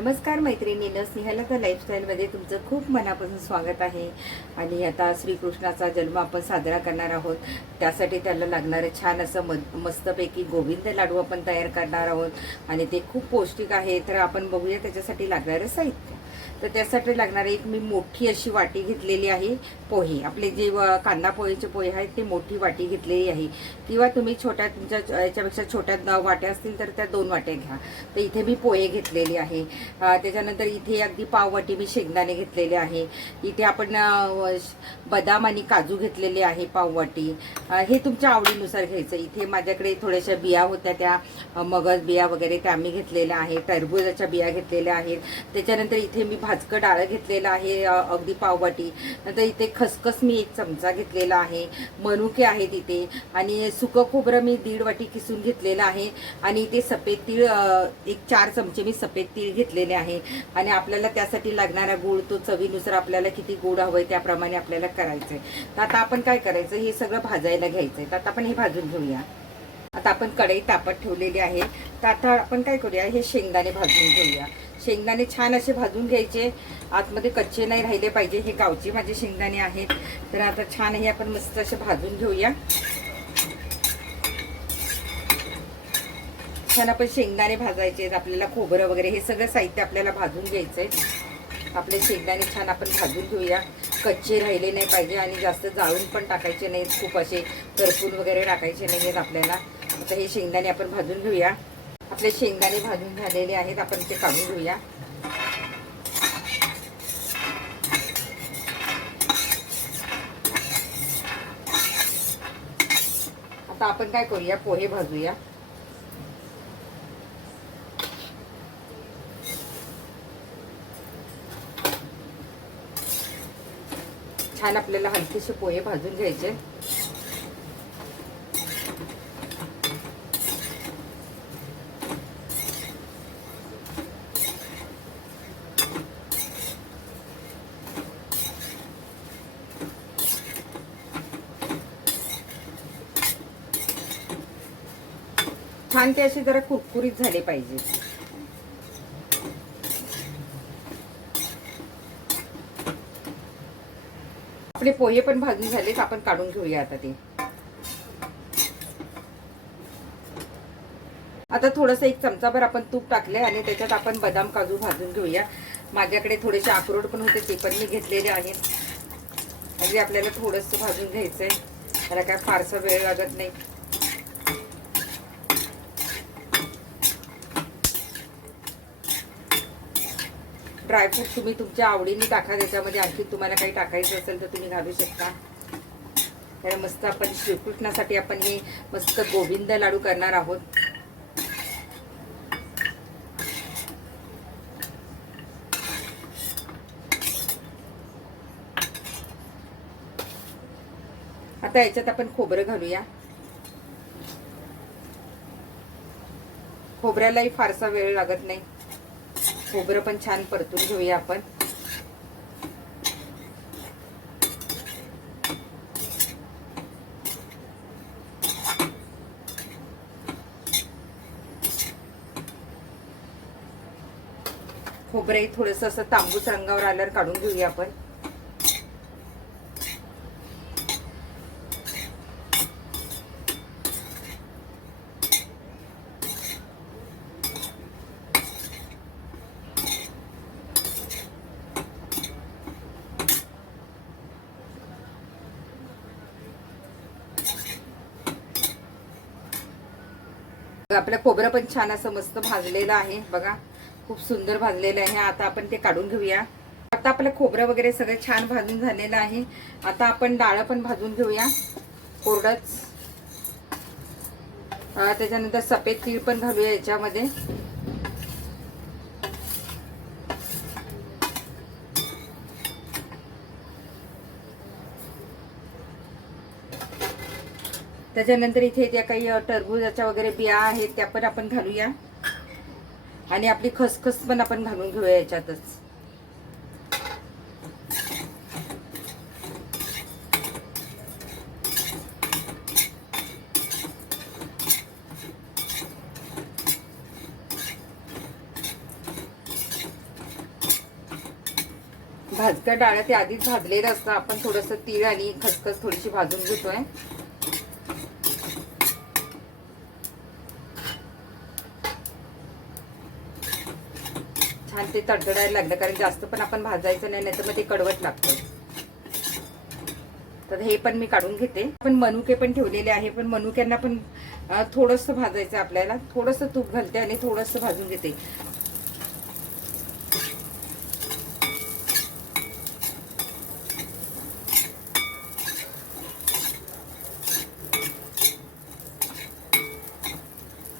नमस्कार मैत्रिणीनं स्नेहलता लाईफस्टाईलमध्ये तुमचं खूप मनापासून स्वागत आहे. आणि आता श्रीकृष्णाचा जन्म आपण साजरा करणार आहोत. त्यासाठी त्याला लागणारं छान असं म मस्तपैकी गोविंद लाडू आपण तयार करणार आहोत. आणि ते खूप पौष्टिक आहे. तर आपण बघूया त्याच्यासाठी लागणारं साहित्य. तर त्यासाठी लागणारी एक मी मोठी अशी वाटी घेतलेली आहे पोहे. आपले जे कांदा पोहेचे पोहे आहेत ते मोठी वाटी घेतलेली आहे. किंवा तुम्ही छोट्या तुमच्या याच्यापेक्षा छोट्या वाट्या असतील तर त्या दोन वाट्या घ्या. तर इथे मी पोहे घेतलेली आहे. त्याच्यानंतर इथे अगदी पाववाटी मी शेंगदाणे घेतलेले आहे. इथे आपण बदाम आणि काजू घेतलेले आहे पाववाटी. हे तुमच्या आवडीनुसार घ्यायचं. इथे माझ्याकडे थोड्याशा बिया होत्या त्या मगज बिया वगैरे त्या मी घेतलेल्या आहेत टरबूजाच्या बिया घेतलेल्या आहेत. त्याच्यानंतर इथे मी भाजकं डाळं घेतलेलं आहे अगदी पाववाटी नंतर इथे खसखस मी एक चमचा घेतलेला आहे. मनुके आहेत इथे. आणि सुकं खोबरं मी दीड वाटी किसून घेतलेलं आहे. आणि इथे सफेद तीळ एक चार चमचे मी सफेद तीळ घेतलेले आहे. आणि आपल्याला त्यासाठी लागणारा गूळ तो चवीनुसार आपल्याला किती गोड हवं आहे त्याप्रमाणे आपल्याला करायचं आहे तर आता आपण काय करायचं? हे सगळं भाजायला घ्यायचं आहे तर आता आपण हे भाजून घेऊया. आता आपण कढई तापत ठेवलेली आहे. तर आता आपण काय करूया? हे शेंगदाणे भाजून घेऊया. शेंगदाणे छान असे भाजून घ्यायचे. आतमध्ये कच्चे नाही राहिले पाहिजे. हे गावचे माझे शेंगदाणे आहेत. तर आता छान हे आपण मस्त असे भाजून घेऊया. छान आपण शेंगदाणे भाजायचे आहेत. आपल्याला खोबरं वगैरे हे सगळं साहित्य आपल्याला भाजून घ्यायचं आहे. आपले शेंगदाणे छान आपण भाजून घेऊया. कच्चे राहिले नाही पाहिजे आणि जास्त जाळून पण टाकायचे नाहीत. खूप असे करपून वगैरे टाकायचे नाही आहेत आपल्याला. आता हे शेंगदाणे आपण भाजून घेऊया. आपले शेंगदाणे भाजून झालेले आहेत आपण ते काढून घेऊया. आता आपण काय करूया पोहे भाजूया. छान आपल्याला हलकेसे पोहे भाजून घ्यायचे. छान ते असे जरा कुरकुरीत झाले पाहिजे. आपले पोहे पण भाजून झालेत आपण काढून घेऊया आता ते. आता थोडस एक चमचाभर आपण तूप टाकले आणि त्याच्यात आपण बदाम काजू भाजून घेऊया. माझ्याकडे थोडेसे अक्रोड पण होते ते पण मी घेतलेले आहेत. अगदी आपल्याला थोडस भाजून घ्यायचंय. त्याला काय फारसा वेळ लागत नाही. ड्रायफ्रूट तुम्ही तुमच्या आवडीने टाका त्याच्यामध्ये आणखी तुम्हाला काही टाकायचं असेल तर तुम्ही घालू शकता. तर मस्त आपण श्रीकृष्णासाठी आपण हे मस्त गोविंद लाडू करणार आहोत. आता याच्यात आपण खोबरं घालूया. खोबऱ्यालाही फारसा वेळ लागत नाही. खोबरं पण छान परतून घेऊया आपण. खोबरंही थोडस असं तांबूस रंगावर आल्यावर काढून घेऊया आपण. आपलं खोबरं पण छान असं मस्त भाजलेलं आहे. बघा खूप सुंदर भाजलेलं आहे. आता आपण ते काढून घेऊया. आता आपलं खोबरं वगैरे सगळं छान भाजून झालेलं आहे. आता आपण डाळ पण भाजून घेऊया. कोरडच. त्याच्यानंतर सफेद तीळ पण घालूया याच्यामध्ये. त्याच्यानंतर इथे त्या काही टरबुजाच्या टरबूजाच्या वगैरे बिया आहेत त्या पण आपण घालूया. आणि आपली खसखस पण आपण घालून घेऊया याच्यातच. भाजक्या डाळ्या ते आधीच भाजलेलं असतं. आपण थोडंसं तीळ आणि खसखस थोडीशी भाजून घेतोय. छान ते तडतडायला लागलं कारण जास्त पण आपण भाजायचं नाही नाही तर मग ते कडवट लागतं. तर हे पण मी काढून घेते. पण मनुके पण ठेवलेले आहे पण मनुक्यांना पण थोडंसं भाजायचं आपल्याला. थोडंसं तूप घालते आणि थोडंसं भाजून घेते.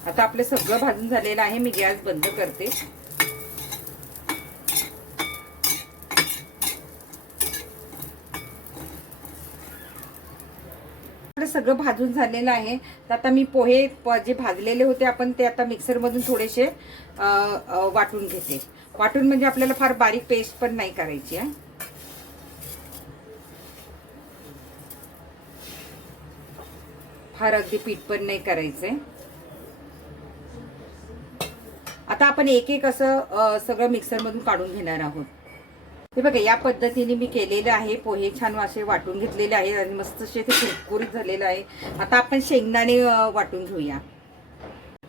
आता आपलं सगळं भाजून झालेलं आहे मी गॅस बंद करते. आपलं सगळं भाजून झालेलं आहे. तर आता मी पोहे जे भाजलेले होते आपण ते आता मिक्सरमधून थोडेसे वाटून घेते. वाटून म्हणजे आपल्याला फार बारीक पेस्ट पण नाही करायची आहे फार अगदी पीठ पण नाही करायचंय. आता आपण एक एक असं सगळं मिक्सरमधून काढून घेणार आहोत. हे बघा या पद्धतीने मी केलेलं आहे. पोहे छान असे वाटून घेतलेले आहे आणि मस्त असे ते कुरकुरीत झालेलं आहे. आता आपण शेंगदाणे वाटून घेऊया.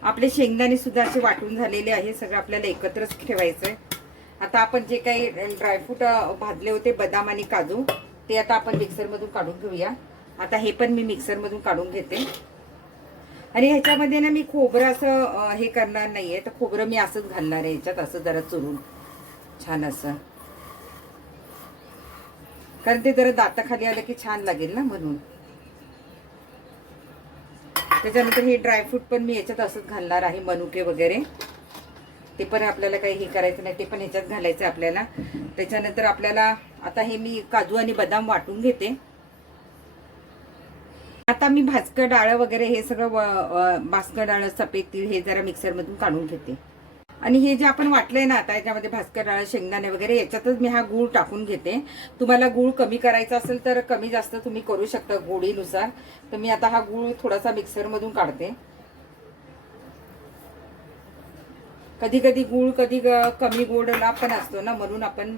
आपले शेंगदाणे सुद्धा असे वाटून झालेले आहे. सगळं आपल्याला एकत्रच ठेवायचंय. आता आपण जे काही ड्रायफ्रूट भाजले होते बदाम आणि काजू ते आता आपण मिक्सरमधून काढून घेऊया. आता हे पण मी मिक्सरमधून काढून घेते. आणि ह्याच्यामध्ये ना मी खोबरं असं हे करणार नाहीये. तर खोबरं मी असंच घालणार आहे. ह्याच्यात असं जरा चुरून. छान असं. कारण ते जरा दाताखाली आलं की छान लागेल ना म्हणून. त्याच्यानंतर हे ड्रायफ्रूट पण मी याच्यात असंच घालणार आहे मनुके वगैरे. ते पण आपल्याला काही हे करायचं नाही ते पण ह्याच्यात घालायचं आहे आपल्याला. त्याच्यानंतर आपल्याला आता हे मी काजू आणि बदाम वाटून घेते. आता मी भाजकं डाळ वगैरे हे सगळं भाजकं डाळ सफेद तीळ हे जरा मिक्सरमधून काढून घेते. आणि हे जे आपण वाटलंय ना आता याच्यामध्ये भास्कर डाळ शेंगदाणे वगैरे याच्यातच मी हा गूळ टाकून घेते. तुम्हाला गूळ कमी करायचा असेल तर कमी जास्त तुम्ही करू शकता गोडीनुसार. तर मी आता हा गूळ थोडासा मिक्सरमधून काढते. कधी कधी गूळ कधी ग- कमी गोडला पण असतो ना म्हणून आपण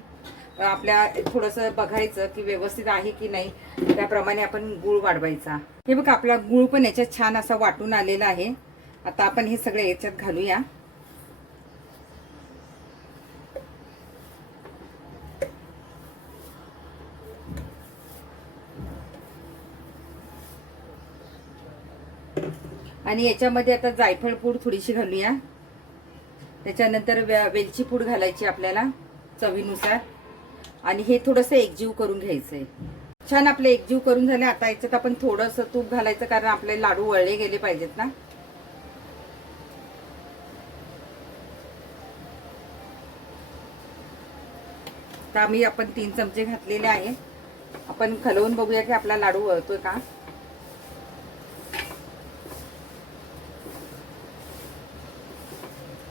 आपल्या थोडंसं बघायचं की व्यवस्थित आहे की नाही त्याप्रमाणे आपण गूळ वाढवायचा. हे बघा आपला गूळ पण याच्यात छान असा वाटून आलेला आहे. आता आपण हे सगळं याच्यात घालूया. आणि याच्यामध्ये आता जायफळ पूड थोडीशी घालूया. त्याच्यानंतर वेलची पूड घालायची आपल्याला चवीनुसार. आणि हे थोडंसं एकजीव करून घ्यायचंय. छान आपले एकजीव करून झाले आता याच्यात आपण थोडंसं तूप घालायचं कारण आपले लाडू वळले गेले पाहिजेत ना. तर आम्ही आपण तीन चमचे घातलेले आहे आपण खलवून बघूया की आपला लाडू वळतोय का.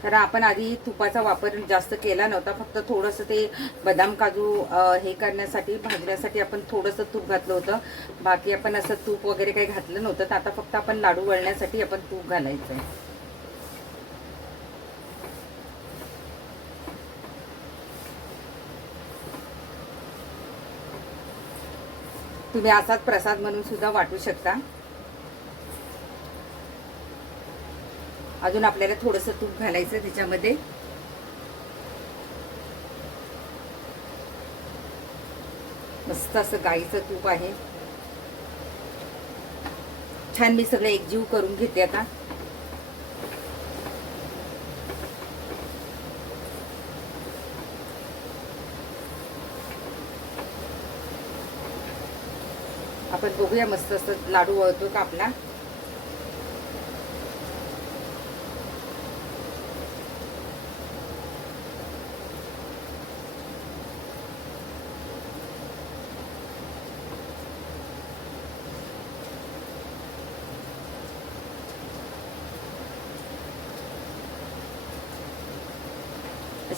तर आपण आधी तुपाचा वापर जास्त केला नव्हता फक्त थोडंसं ते बदाम काजू हे करण्यासाठी भाजण्यासाठी आपण थोडंसं तूप घातलं होतं. बाकी आपण असं तूप वगैरे काही घातलं नव्हतं. तर आता फक्त आपण लाडू वळण्यासाठी आपण तूप घालायचं आहे. तुम्ही असाच प्रसाद म्हणून सुद्धा वाटू शकता. अजून आपल्याला थोडंसं तूप घालायचं त्याच्यामध्ये. मस्त असं गाईचं तूप आहे. छान मी सगळं एकजीव करून घेते आता. आपण बघूया मस्त असं लाडू वळतो का आपला.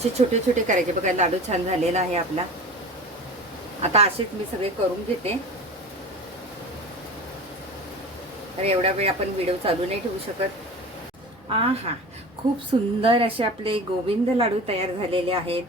असे छोटे छोटे करायचे बघा लाडू छान झालेला आहे आपला. आता असेच मी सगळे करून घेते. तर एवढा वेळ आपण व्हिडिओ चालू नाही ठेवू शकत. आहा खूप सुंदर असे आपले गोविंद लाडू तयार झालेले आहेत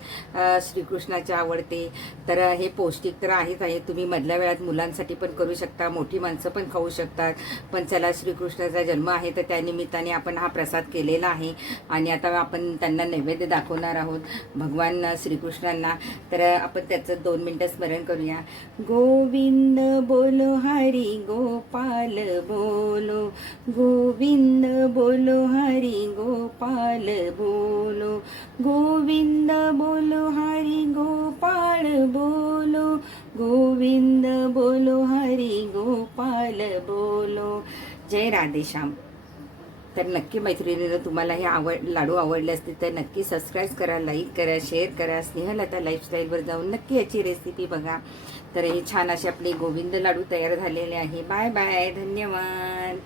श्रीकृष्णाचे आवडते. तर हे पौष्टिक तर आहेच आहे. तुम्ही मधल्या वेळात मुलांसाठी पण करू शकता मोठी माणसं पण खाऊ शकतात. पण चला श्रीकृष्णाचा जन्म आहे तर त्यानिमित्ताने आपण हा प्रसाद केलेला आहे. आणि आता आपण त्यांना नैवेद्य दाखवणार आहोत भगवान श्रीकृष्णांना. तर आपण त्याचं दोन मिनटं स्मरण करूया. गोविंद बोलो हरी गोपाल बोलो. गोविंद बोलो हरी गोपाल बोलो गोविंद बोलो हरी गोपाल बोलो गोविंद बोलो हरी गोपाल बोलो. जय राधेश्याम तर नक्की मैत्रिणीनं तुम्हाला हे आवड लाडू आवडले असतील तर नक्की सबस्क्राईब करा लाईक करा शेअर करा. स्नेहलता लाईफस्टाईलवर जाऊन नक्की याची रेसिपी बघा. तर हे छान असे आपले गोविंद लाडू तयार झालेले आहे. बाय बाय धन्यवाद.